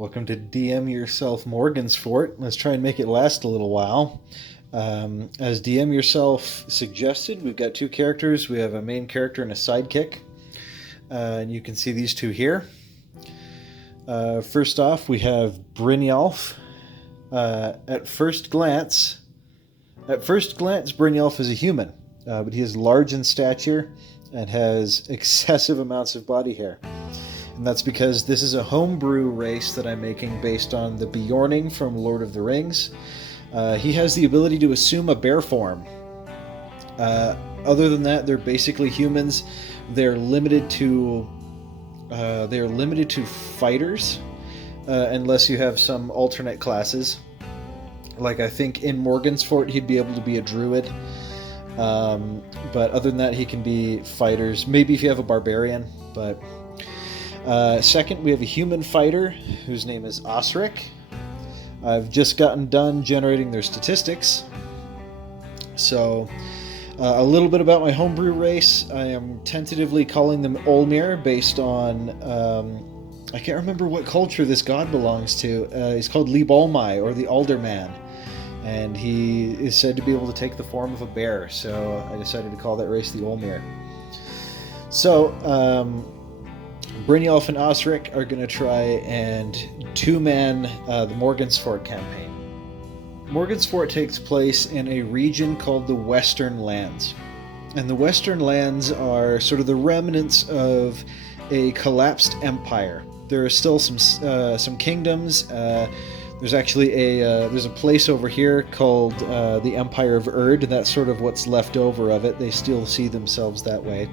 Welcome to DM Yourself Morgansfort. Let's try and make it last a little while. As DM Yourself suggested, we've got two characters. We have a main character and a sidekick. And you can see these two here. First off, we have Brynjolf. At first glance, Brynjolf is a human, but he is large in stature and has excessive amounts of body hair. And that's because this is a homebrew race that I'm making based on the Bjorning from Lord of the Rings. He has the ability to assume a bear form. Other than that, they're basically humans. They're limited to fighters, unless you have some alternate classes. Like I think in Morgansfort he'd be able to be a druid. But other than that, he can be fighters. Maybe if you have a barbarian, but... Second, we have a human fighter whose name is Osric. I've just gotten done generating their statistics. So, a little bit about my homebrew race. I am tentatively calling them Olmir based on... I can't remember what culture this god belongs to. He's called Libolmai, or the Alderman. And he is said to be able to take the form of a bear. So I decided to call that race the Olmir. So, Brynjolf and Osric are going to try and two-man the Morgansfort campaign. Morgansfort takes place in a region called the Western Lands. And the Western Lands are sort of the remnants of a collapsed empire. There are still some kingdoms. There's actually there's a place over here called the Empire of Erd, and that's sort of what's left over of it. They still see themselves that way.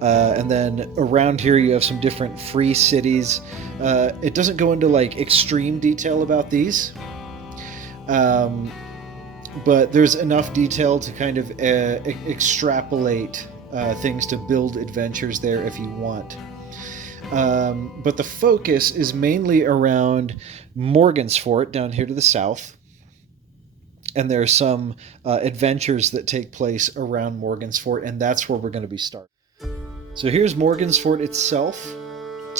And then around here you have some different free cities. It doesn't go into like extreme detail about these, but there's enough detail to kind of extrapolate things to build adventures there if you want. But the focus is mainly around Morgansfort down here to the south. And there are some adventures that take place around Morgansfort, and that's where we're going to be starting. So here's Morgansfort itself.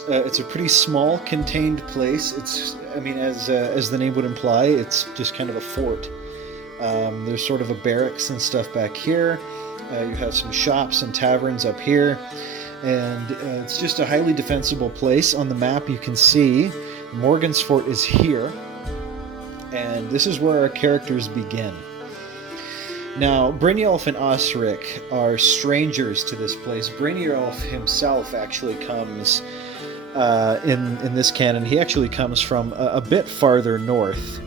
It's a pretty small, contained place. It's, I mean, as the name would imply, it's just kind of a fort. There's sort of a barracks and stuff back here. You have some shops and taverns up here. And it's just a highly defensible place. On the map you can see Morgansfort is here. And this is where our characters begin. Now, Brynjolf and Osric are strangers to this place. Brynjolf himself actually comes, in this canon, he actually comes from a bit farther north,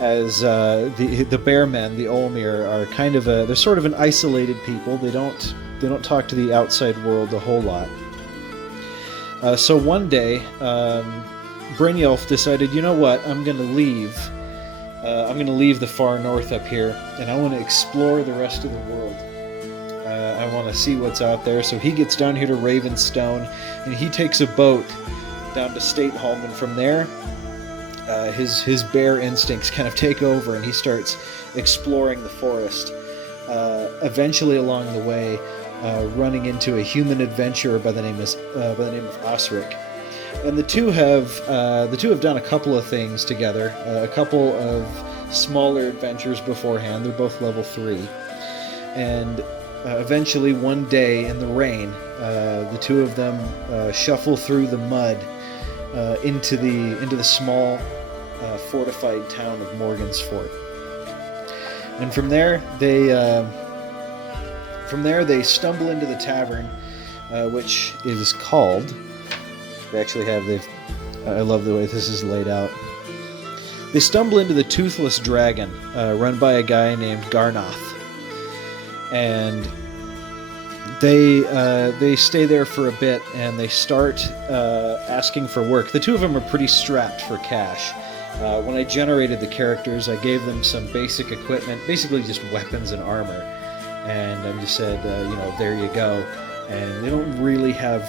as the Bearmen, the Olmir, are kind of they're sort of an isolated people. They don't talk to the outside world a whole lot. So one day, Brynjolf decided, you know what, I'm going to leave. I'm going to leave the far north up here, and I want to explore the rest of the world. I want to see what's out there. So he gets down here to Ravenstone, and he takes a boat down to Stateholm, and from there, his bear instincts kind of take over, and he starts exploring the forest. Eventually, along the way, running into a human adventurer by the name of Osric. And the two have done a couple of things together, a couple of smaller adventures beforehand. They're both level 3, and eventually one day in the rain, the two of them shuffle through the mud into the small fortified town of Morgansfort. And from there they stumble into the tavern, which is called. They actually have, I love the way this is laid out. They stumble into the Toothless Dragon, run by a guy named Garnoth. And they stay there for a bit, and they start asking for work. The two of them are pretty strapped for cash. When I generated the characters, I gave them some basic equipment, basically just weapons and armor. And I just said, there you go. And they don't really have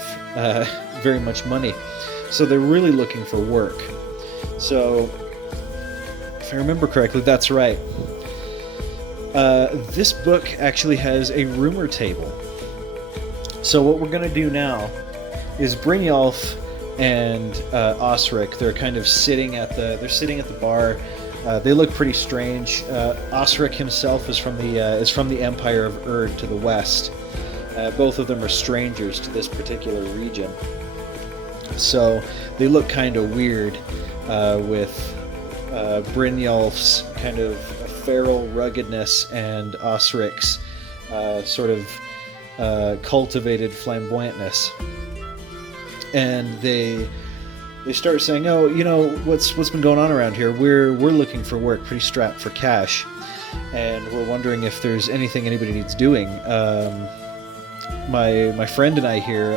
very much money. So they're really looking for work. So, if I remember correctly, that's right. This book actually has a rumor table. So what we're going to do now is Brynjolf and Osric. They're kind of sitting at the bar. They look pretty strange. Osric himself is from the Empire of Erd to the west. Both of them are strangers to this particular region, so they look kind of weird, with Brynjolf's kind of feral ruggedness and Osric's sort of cultivated flamboyantness. And they start saying, "Oh, you know what's been going on around here? We're looking for work, pretty strapped for cash, and we're wondering if there's anything anybody needs doing. My friend and I here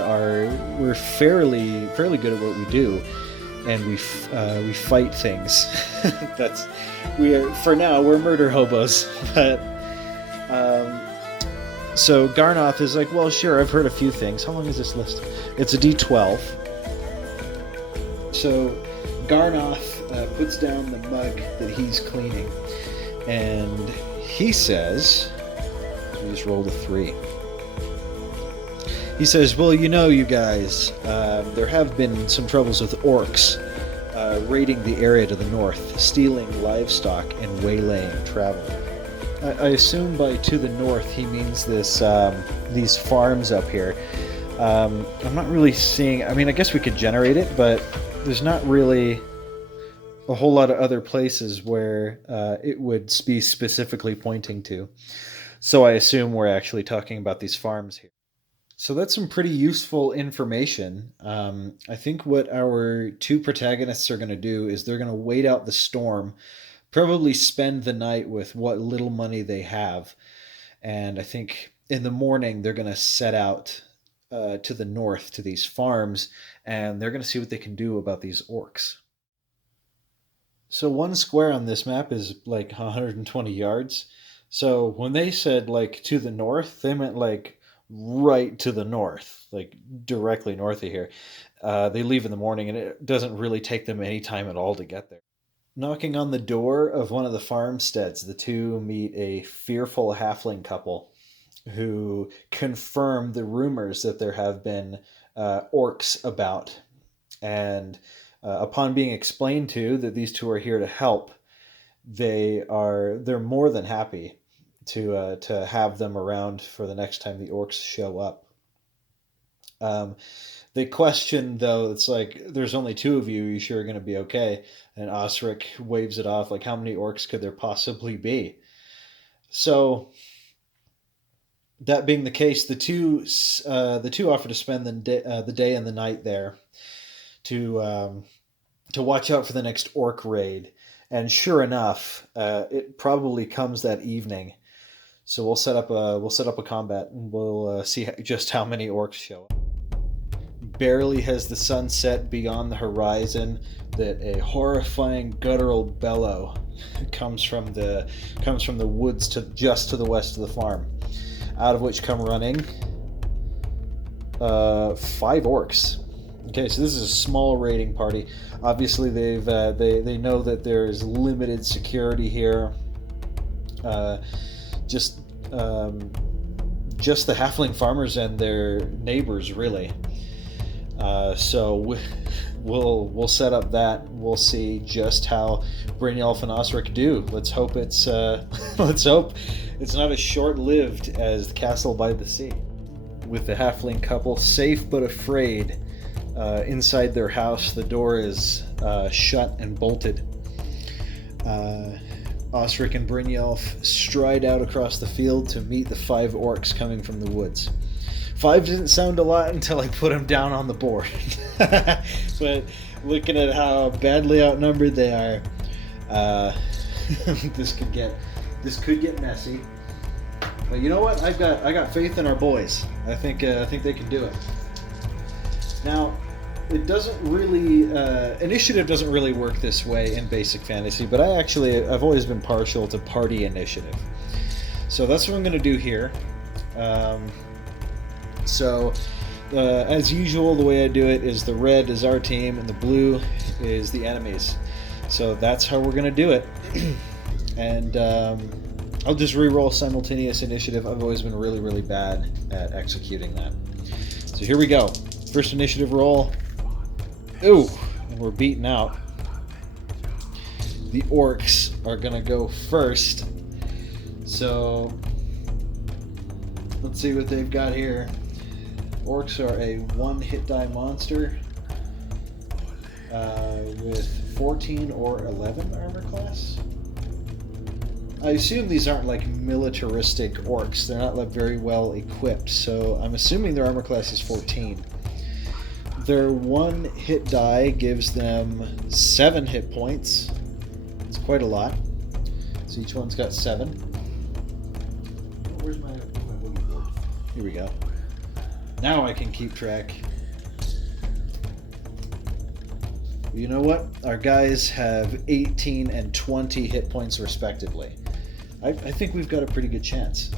we're fairly good at what we do, and we fight things. For now we're murder hobos, but." So Garnoth is like, well, sure, I've heard a few things. How long is this list? It's a D12. So Garnoth puts down the mug that he's cleaning, and he says, we just rolled a 3. He says, well, you guys, there have been some troubles with orcs raiding the area to the north, stealing livestock and waylaying travel. I assume by to the north he means these farms up here. I'm not really seeing... I mean, I guess we could generate it, but there's not really a whole lot of other places where it would be specifically pointing to. So I assume we're actually talking about these farms here. So that's some pretty useful information. I think what our two protagonists are going to do is they're going to wait out the storm, probably spend the night with what little money they have, and I think in the morning they're going to set out to the north to these farms, and they're going to see what they can do about these orcs. So one square on this map is like 120 yards. So when they said like to the north, they meant like right to the north, like directly north of here. They leave in the morning, and it doesn't really take them any time at all to get there. Knocking on the door of one of the farmsteads, the two meet a fearful halfling couple who confirm the rumors that there have been orcs about. And upon being explained to that these two are here to help, they're more than happy to have them around for the next time the orcs show up. They question, though, it's like, there's only 2 of you sure are going to be okay? And Osric waves it off, like, how many orcs could there possibly be? So, that being the case, the two offer to spend the day and the night there to watch out for the next orc raid. And sure enough, it probably comes that evening. So we'll set up a combat, and we'll see just how many orcs show up. Barely has the sun set beyond the horizon that a horrifying guttural bellow comes from the woods just to the west of the farm, out of which come running 5 orcs. Okay, so this is a small raiding party. Obviously, they know that there is limited security here. Just the halfling farmers and their neighbors, really. So we'll set up that. We'll see just how Brynjolf and Osric do. Let's hope it's not as short-lived as the Castle by the Sea. With the halfling couple safe but afraid inside their house, the door is shut and bolted. Osric and Brynjolf stride out across the field to meet the 5 orcs coming from the woods. 5 didn't sound a lot until I put them down on the board. But looking at how badly outnumbered they are, this could get messy. But you know what? I got faith in our boys. I think they can do it. Now, it doesn't really initiative doesn't really work this way in basic fantasy, but I've always been partial to party initiative. So that's what I'm going to do here. So, as usual, the way I do it is the red is our team and the blue is the enemies. So that's how we're going to do it. And I'll just re-roll simultaneous initiative. I've always been really, really bad at executing that. So here we go. First initiative roll. Ooh, and we're beaten out. The orcs are going to go first. So, let's see what they've got here. Orcs are a 1 hit die monster with 14 or 11 armor class. I assume these aren't like militaristic orcs. They're not like very well equipped, so I'm assuming their armor class is 14. Their 1 hit die gives them 7 hit points. It's quite a lot. So each one's got 7. Where's my board? Here we go. Now I can keep track. You know what? Our guys have 18 and 20 hit points respectively. I think we've got a pretty good chance.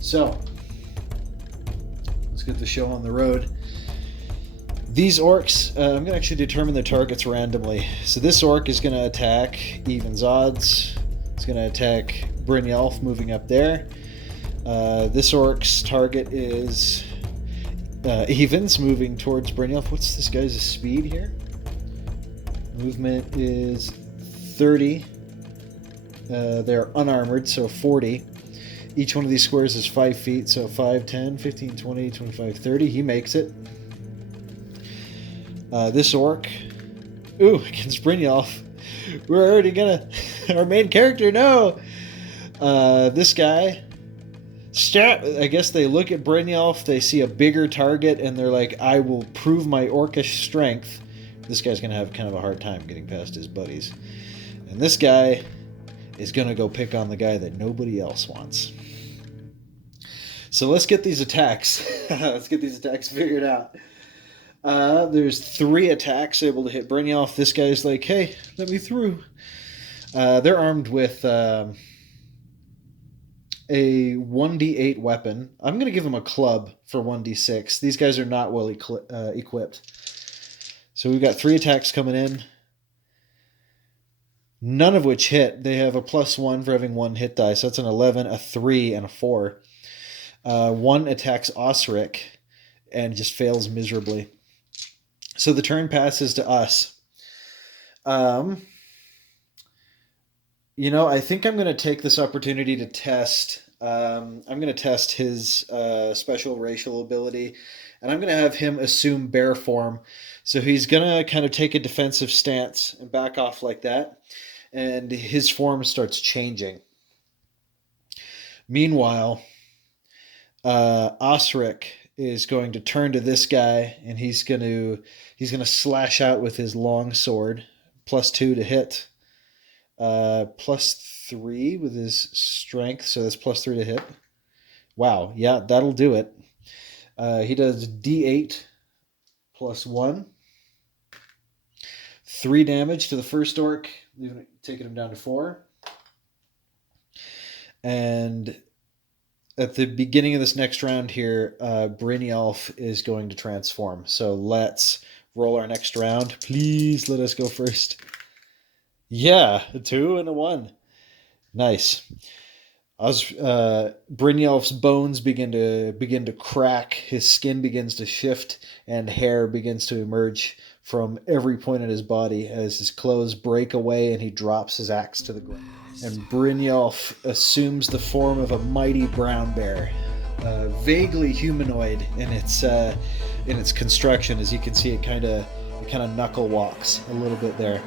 So, let's get the show on the road. These orcs, I'm going to actually determine their targets randomly. So this orc is going to attack evens odds. It's going to attack Brynjolf moving up there. This orc's target is evens moving towards Brynjolf. What's this guy's speed here? Movement is 30. They're unarmored, so 40. Each one of these squares is 5 feet, so 5, 10, 15, 20, 25, 30. He makes it. This orc, against Brynjolf. We're already gonna... Our main character, no! This guy... I guess they look at Brynjolf, they see a bigger target, and they're like, I will prove my orcish strength. This guy's gonna have kind of a hard time getting past his buddies. And this guy is gonna go pick on the guy that nobody else wants. So let's get these attacks. Let's get these attacks figured out. There's 3 attacks able to hit Brynjolf. This guy's like, hey, let me through. They're armed with a 1d8 weapon. I'm going to give them a club for 1d6. These guys are not well equipped. So we've got 3 attacks coming in. None of which hit. They have a +1 for having 1 hit die. So that's an 11, a 3, and a 4. 1 attacks Osric and just fails miserably. So the turn passes to us. I think I'm going to take this opportunity to test. I'm going to test his special racial ability, and I'm going to have him assume bear form. So he's going to kind of take a defensive stance and back off like that, and his form starts changing. Meanwhile, Osric is going to turn to this guy, and he's going to slash out with his long sword, +2 to hit, +3 with his strength, so that's +3 to hit. Wow, yeah, that'll do it. He does D8 +1, 3 damage to the first orc, taking him down to 4, and at the beginning of this next round here, Brynjolf is going to transform. So let's roll our next round. Please let us go first. Yeah, a 2 and a 1. Nice. Brynjolf's bones begin to crack. His skin begins to shift, and hair begins to emerge from every point in his body as his clothes break away, and he drops his axe to the ground. And Brynjolf assumes the form of a mighty brown bear, vaguely humanoid in its construction. As you can see, it kind of knuckle walks a little bit there.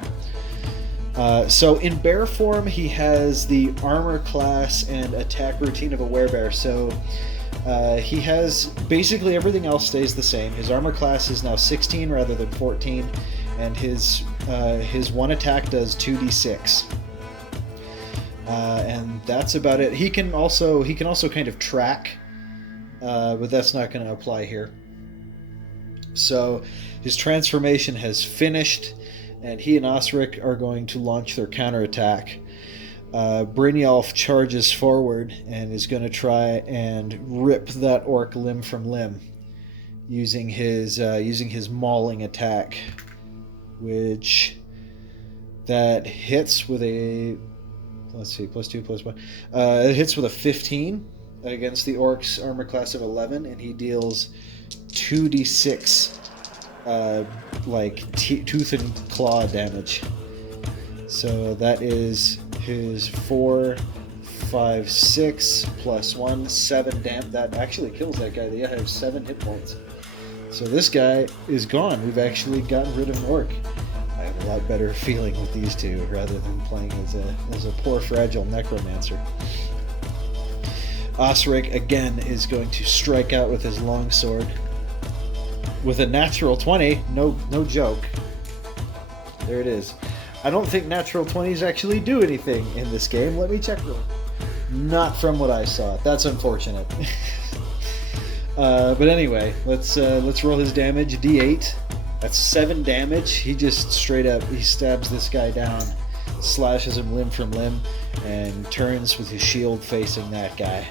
So in bear form, he has the armor class and attack routine of a werebear. So he has basically everything else stays the same. His armor class is now 16 rather than 14, and his 1 attack does 2d6. And that's about it. He can also kind of track, but that's not going to apply here. So his transformation has finished, and he and Osric are going to launch their counterattack. Brynjolf charges forward and is going to try and rip that orc limb from limb using his mauling attack, which that hits with a... Let's see, +2, +1. It hits with a 15 against the orc's armor class of 11, and he deals 2d6 tooth and claw damage. So that is his 4, 5, 6 plus 1, 7 damage. That actually kills that guy. They have 7 hit points. So this guy is gone. We've actually gotten rid of an orc. I have a lot better feeling with these two rather than playing as a poor fragile necromancer. Osric again is going to strike out with his longsword with a natural 20. No joke. There it is. I don't think natural 20s actually do anything in this game. Let me check real. Not from what I saw. That's unfortunate. But anyway, let's roll his damage. D8. That's 7 damage. He just straight up he stabs this guy down, slashes him limb from limb, and turns with his shield facing that guy.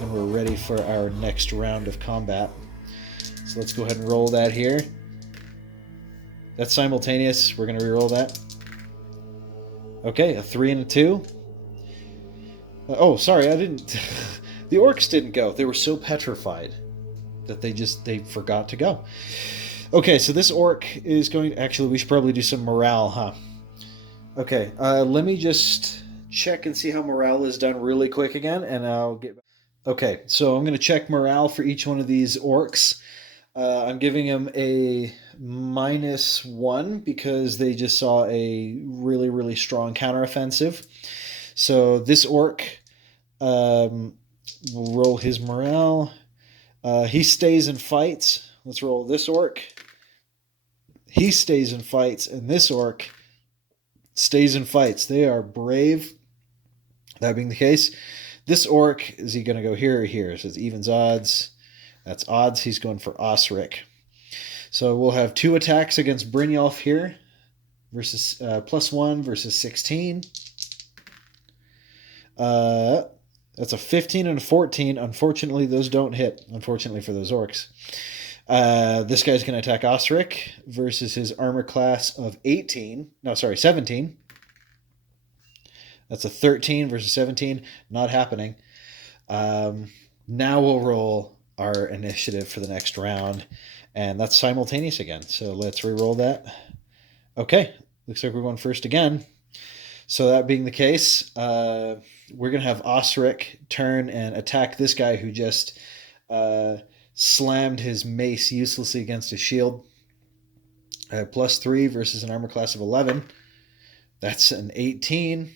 And we're ready for our next round of combat. So let's go ahead and roll that here. That's simultaneous. We're going to reroll that. Okay, a 3 and a 2. Oh, sorry, I didn't... The orcs didn't go. They were so petrified that they forgot to go. Okay, so this orc is going... Actually, we should probably do some morale, huh? Okay, let me just check and see how morale is done really quick again, and I'll get... Okay, so I'm going to check morale for each one of these orcs. I'm giving them a -1 because they just saw a really, really strong counteroffensive. So this orc will roll his morale. He stays and fights. Let's roll this orc. He stays and fights, and this orc stays and fights. They are brave. That being the case, this orc, is he going to go here or here? So it's evens odds. That's odds. He's going for Osric. So we'll have 2 attacks against Brynjolf here. Versus +1 versus 16. That's a 15 and a 14. Unfortunately, those don't hit. Unfortunately for those orcs. This guy's going to attack Osric versus his armor class of 17. That's a 13 versus 17. Not happening. Now we'll roll our initiative for the next round, and that's simultaneous again. So let's re-roll that. Okay, looks like we're going first again. So that being the case, we're going to have Osric turn and attack this guy who just slammed his mace uselessly against his shield. +3 versus an armor class of 11. That's an 18.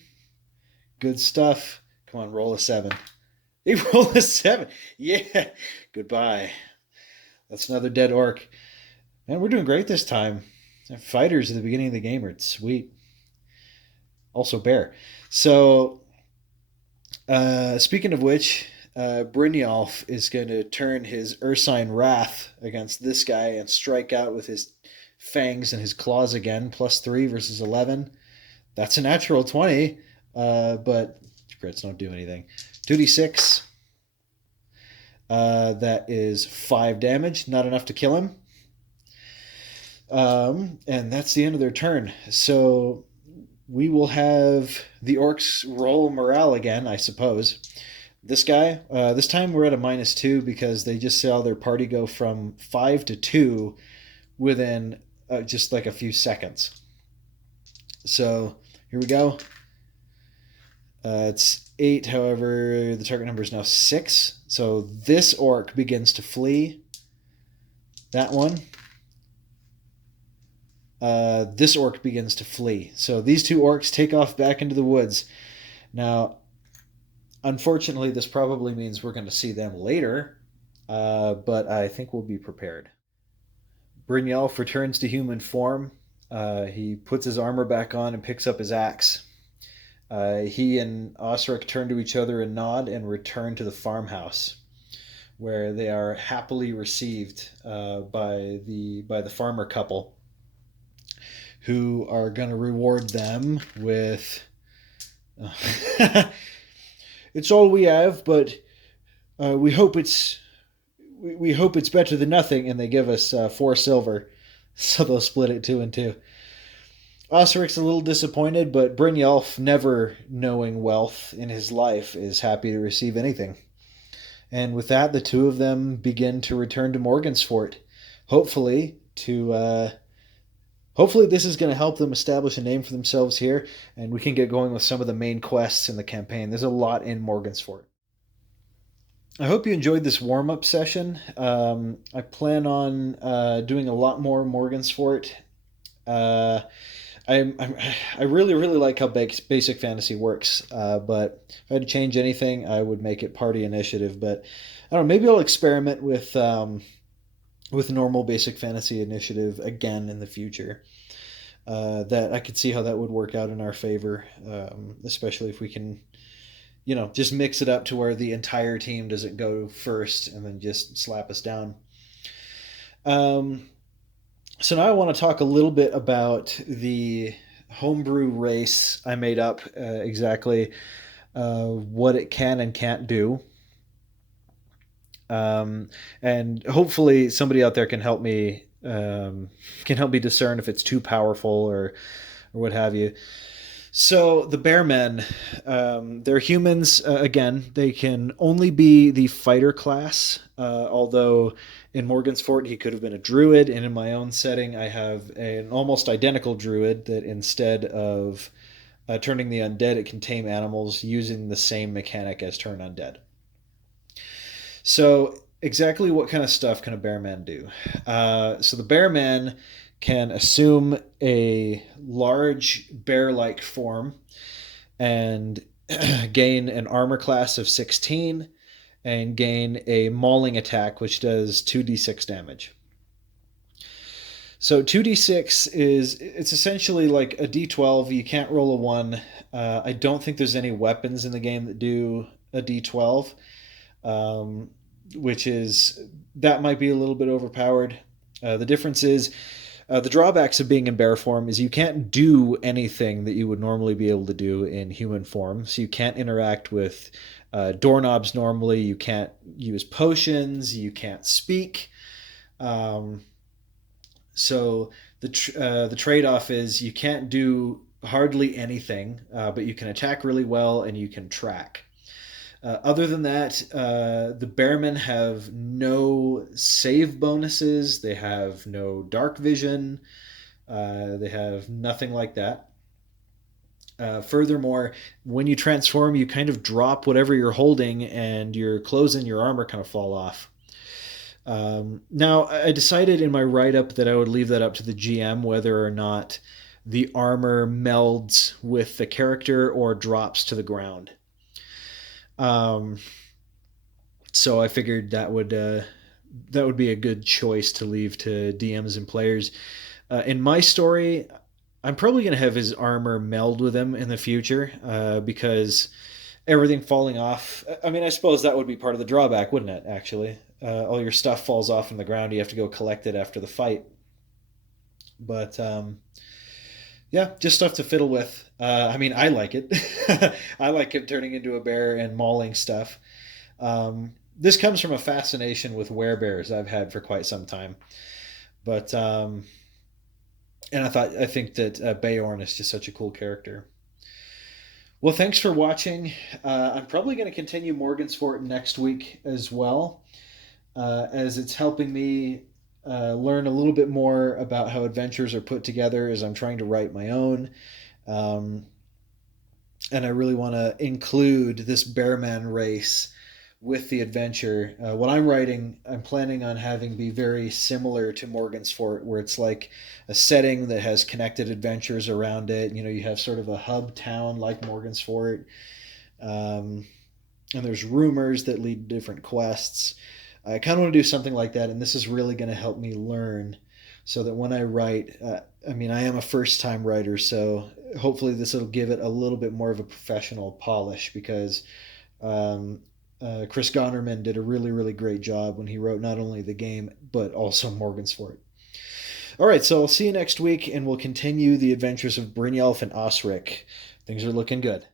Good stuff. Come on, roll a 7. He rolled a 7. Yeah. Goodbye. That's another dead orc. Man, we're doing great this time. Fighters at the beginning of the game are sweet. Also bear. So, speaking of which, Brynjolf is going to turn his Ursine Wrath against this guy and strike out with his fangs and his claws again. +3 versus 11. That's a natural 20, but crits don't do anything. 2d6. That is 5 damage. Not enough to kill him. And that's the end of their turn. So we will have the orcs roll morale again, I suppose. This guy, this time we're at a -2 because they just saw their party go from 5 to 2 within just like a few seconds. So here we go. It's 8, however, the target number is now 6. So this orc begins to flee. That one. This orc begins to flee. So these 2 orcs take off back into the woods. Now, unfortunately, this probably means we're going to see them later, but I think we'll be prepared. Brynjolf returns to human form. He puts his armor back on and picks up his axe. He and Osric turn to each other and nod and return to the farmhouse, where they are happily received by the farmer couple, who are going to reward them with... It's all we have, but we hope it's better than nothing, and they give us 4 silver, so they'll split it 2 and 2. Osric's a little disappointed, but Brynjolf, never knowing wealth in his life, is happy to receive anything. And with that, the 2 of them begin to return to Morgansfort, hopefully to hopefully this is going to help them establish a name for themselves here, and we can get going with some of the main quests in the campaign. There's a lot in Morgansfort. I hope you enjoyed this warm up session. I plan on doing a lot more Morgansfort. Uh, I really really like how basic fantasy works, but if I had to change anything, I would make it party initiative. But I don't know, maybe I'll experiment with normal basic fantasy initiative again in the future. That I could see how that would work out in our favor, especially if we can, just mix it up to where the entire team doesn't go first and then just slap us down. Um, so now I want to talk a little bit about the homebrew race I made up, exactly what it can and can't do. Um, and hopefully somebody out there can help me discern if it's too powerful or what have you. So the bear men, they're humans. Again, they can only be the fighter class. Although in Morgansfort he could have been a druid, and in my own setting I have an almost identical druid that instead of turning the undead, it can tame animals using the same mechanic as turn undead. So exactly what kind of stuff can a bear man do? So the bear man can assume a large bear-like form and gain an armor class of 16 and gain a mauling attack, which does 2d6 damage. So 2d6 it's essentially like a d12. You can't roll a 1. I don't think there's any weapons in the game that do a d12, um, which is that might be a little bit overpowered. The difference is the drawbacks of being in bear form is you can't do anything that you would normally be able to do in human form. So you can't interact with doorknobs normally. You can't use potions. You can't speak. Um, so the trade off is you can't do hardly anything, but you can attack really well and you can track. Other than that, the Bearmen have no save bonuses. They have no dark vision. They have nothing like that. Furthermore, when you transform, you kind of drop whatever you're holding, and your clothes and your armor kind of fall off. Now, I decided in my write up that I would leave that up to the GM whether or not the armor melds with the character or drops to the ground. Um, so I figured that would be a good choice to leave to DMs and players. In my story, I'm probably going to have his armor meld with him in the future because everything falling off. I mean, I suppose that would be part of the drawback, wouldn't it? Actually, all your stuff falls off from the ground. You have to go collect it after the fight. But yeah, just stuff to fiddle with. I mean, I like it. I like him turning into a bear and mauling stuff. This comes from a fascination with werebears I've had for quite some time. But and I think that Bayorn is just such a cool character. Well, thanks for watching. I'm probably going to continue Morgansfort next week as well, as it's helping me learn a little bit more about how adventures are put together as I'm trying to write my own. Um, and I really want to include this Bearman race with the adventure. What I'm writing, I'm planning on having be very similar to Morgansfort, where it's like a setting that has connected adventures around it. You have sort of a hub town like Morgansfort, um, and there's rumors that lead to different quests. I kind of want to do something like that, and this is really going to help me learn so that when I write, I mean, I am a first time writer, so hopefully this will give it a little bit more of a professional polish because um, Chris Gonnerman did a really, really great job when he wrote not only the game, but also Morgansfort. All right, so I'll see you next week, and we'll continue the adventures of Brynjolf and Osric. Things are looking good.